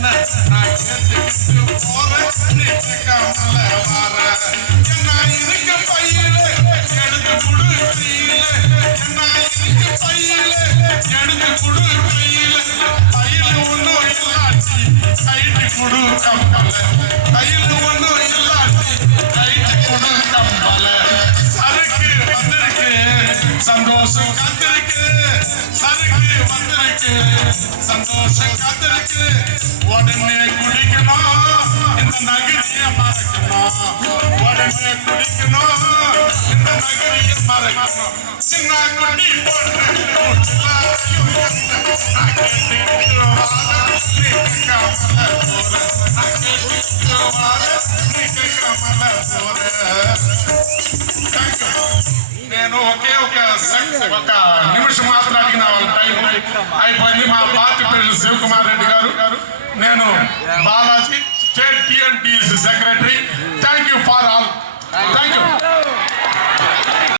நான் கேட்டுக்கிட்டு போறேன் கமல வர என்ன இருக்க பையில எடுத்து குடு கையில என்ன இருக்க பையில எடுத்து குடு கையில பையில ஒன்றும் இல்லாட்டி கைட்டு குடு கம்பல கையில ஒன்றும் இல்லாட்டி கைட்டு குடு கம்பல சருக்கு வந்திருக்கு சந்தோஷம் காத்திருக்கு சருக்கு வந்திருக்கு சந்தோஷம் காத்திருக்கு உடனே குடிக்கணும் இந்த நகரியை மறக்கணும் உடனே குடிக்கணும் இந்த நகரியை மறக்கணும் சின்ன குட்டி போட்டு నేను ఒకే ఒక నిమిషం మాట్లాడిన వాళ్ళ టైం అయిపోయింది. మా పార్టీ ప్రెసిడెంట్ శివకుమార్ రెడ్డి గారు, నేను Balaji state TNTC secretary. Thank you.